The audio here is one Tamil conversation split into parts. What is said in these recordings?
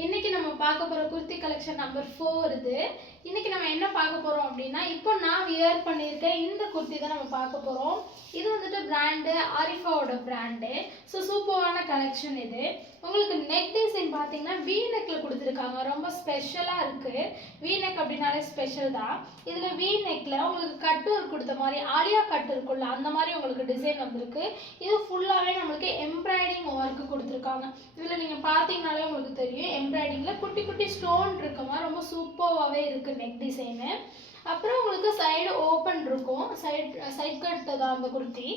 இன்னைக்கு நம்ம பார்க்க போற குர்த்தி கலெக்ஷன் நம்பர் 4 இது. இன்னைக்கு நம்ம என்ன பார்க்க போறோம் அப்படின்னா, இப்போ நான் வியர் பண்ணியிருக்கேன் இந்த குர்த்தி தான் நம்ம பார்க்க போறோம். இது வந்துட்டு பிராண்டு ஆரிஃபாவோட பிராண்டு. ஸோ சூப்பரான கலெக்ஷன் இது. உங்களுக்கு நெக் டிசைன் பார்த்தீங்கன்னா வி நெக்ல கொடுத்துருக்காங்க. ரொம்ப ஸ்பெஷலாக இருக்கு. வி நெக் அப்படின்னாலே ஸ்பெஷல் தான். இதில் வி நெக்ல உங்களுக்கு கட் ஒர்க் கொடுத்த மாதிரி ஆலியா கட் இருக்குல்ல அந்த மாதிரி உங்களுக்கு டிசைன் வந்திருக்கு. இது ஃபுல்லாகவே நம்மளுக்கு எம்ப்ராய்டிங் ஒர்க்கு கொடுத்துருக்காங்க. இதில் நீங்கள் பார்த்தீங்கனாலே உங்களுக்கு தெரியும் எம்ப்ராய்டிங்கில் குட்டி குட்டி ஸ்டோன் இருக்க மாதிரி ரொம்ப சூப்பராகவே இருக்குது நெக் டிசைனு. அப்புறம் உங்களுக்கு சைடு ஓப்பன் இருக்கும். சைட் கட் தான் அந்த குர்த்தி.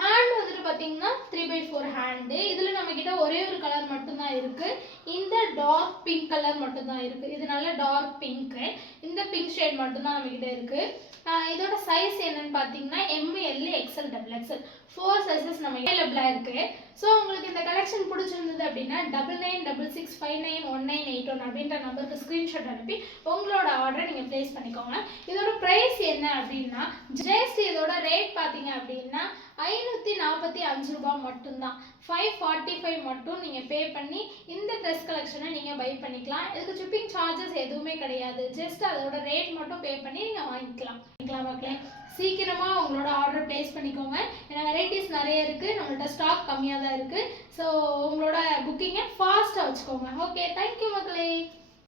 ஹேண்ட் வந்துட்டு பார்த்தீங்கன்னா 3/4 ஹேண்டு. இதில் நம்மக்கிட்ட ஒரே ஒரு கலர் மட்டும்தான் இருக்குது. இந்த டார்க் பிங்க் கலர் மட்டும்தான் இருக்குது. இது நல்ல டார்க் பிங்க்கு. இந்த பிங்க் ஷேட் மட்டும்தான் நம்மக்கிட்ட இருக்குது. இதோட சைஸ் என்னன்னு பார்த்தீங்கன்னா ML XL XXL 4 சைஸஸ் நம்ம அவைலபிளாக இருக்குது. ஸோ உங்களுக்கு இந்த கலெக்ஷன் பிடிச்சிருந்தது அப்படின்னா 9966591981 அப்படின்ற நம்பருக்கு ஸ்க்ரீன்ஷாட் அனுப்பி உங்களோட ஆர்டரை நீங்கள் ப்ளேஸ் பண்ணிக்கோங்க. இதோட ப்ரைஸ் என்ன அப்படின்னா ஜஸ்ட் இதோட ரேட் பார்த்தீங்க அப்படின்னா 545 ரூபாய் மட்டும்தான். 545 மட்டும் நீங்கள் பே பண்ணி இந்த ட்ரெஸ் கலெக்ஷனை நீங்கள் பை பண்ணிக்கலாம். இதுக்கு ஷிப்பிங் சார்ஜஸ் எதுவுமே கிடையாது. ஜஸ்ட் அதோட ரேட் மட்டும் பே பண்ணி நீங்கள் வாங்கிக்கலாம் மக்களே. சீக்கிரமாக உங்களோட ஆர்டர் ப்ளேஸ் பண்ணிக்கோங்க. ஏன்னா வெரைட்டிஸ் நிறைய இருக்குது, நம்மள்ட்ட ஸ்டாக் கம்மியாக தான் இருக்குது. ஸோ உங்களோட புக்கிங்கை ஃபாஸ்ட்டாக வச்சுக்கோங்க. ஓகே, தேங்க்யூ மக்களே.